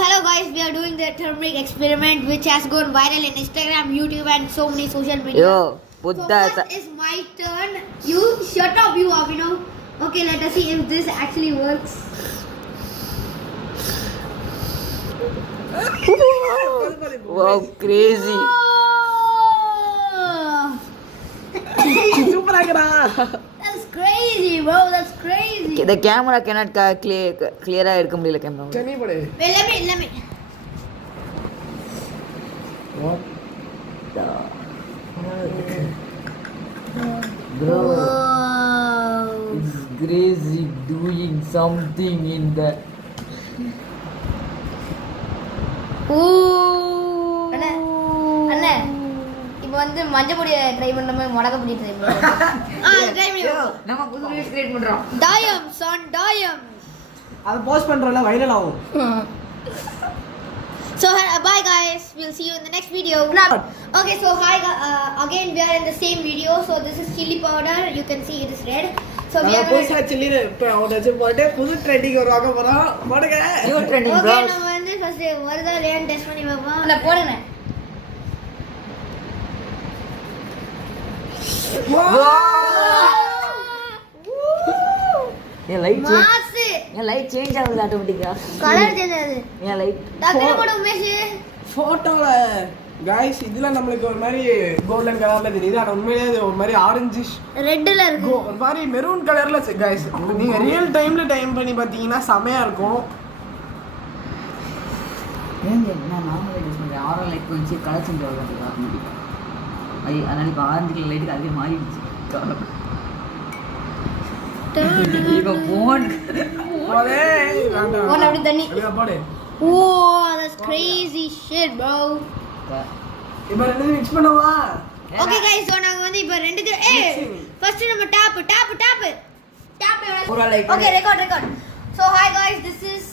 hello guys, we are doing the turmeric experiment which has gone viral in Instagram, YouTube and so many social media. Yo, So first is my turn. You shut up, you Abhinav. Okay, let us see if this actually works. wow, crazy. சூப்பரா இருக்கடா. That's crazy, bro. That's crazy. The camera cannot clear எடுக்க முடியல camera. சரி போடு. Wait, let me. What? Bro, Wow. it's crazy doing something in the. Ooh. அண்ணே இப்போ வந்து மஞ்சள் பொடியை ட்ரை பண்ண மாதிரி மிளகா பொடி ட்ரை பண்ணுறோம். ட்ரை பண்ணி நம்ம புது வீடியோஸ் கிரியேட் பண்றோம். டாயம் son டாயம். அத போஸ்ட் பண்றல வைரல் ஆகும். So bye guys, we'll see you in the next video. Okay, so hi again we are in the same video. So this is chili powder, you can see it is red. So we are புதுசா சில்லி இப்ப உடச்சு போட்டு புது ட்ரெண்டிங் வருவாங்க போறோம். போடுங்க. New trending okay, bros. நம்ம வந்து first வருதா இல்லையான்னு டெஸ்ட் பண்ணி பார்ப்போம். நான் போடுங்க. ஏன் லைட் மாஸ் ஏன் லைட் சேஞ்ச் ஆகுது ஆட்டோமேட்டிக்கா? கலர் சேஞ்ச் ஆகுது. ஏன் லைட் டக்குனு போடு உமேஷ். போட்டோல गाइस இதுல நமக்கு ஒரு மாதிரி கோல்டன் கலர்ல தெரியுது. ஆனா உண்மையிலேயே இது ஒரு மாதிரி ஆரஞ்சிஷ் ரெட்ல இருக்கு. ஒரு மாதிரி மெரூன் கலர்ல गाइस நீங்க ரியல் டைம்ல டைம் பண்ணி பாத்தீங்கன்னா செமையா இருக்கும். ஏங்க நான் நார்மலா யூஸ் பண்றேன். ஆரல் லைட் கொஞ்சம் கலர் சேஞ்ச் ஆகுது ஆட்டோமேட்டிக்கா. அதனால இப்போ ஆரஞ்சு கலர் லைட்டுக்கு அதுவே மாறிடுச்சு. இப்போ போன் போடே போன் அப்படி தண்ணி. போடு. Oh, that's crazy shit, bro. இப்போ ரெண்டு மிக்ஸ் பண்ணவா? Okay guys, so நாங்க வந்து இப்போ ரெண்டு first நம்ம tap ஒரு like Okay, record. So hi guys, this is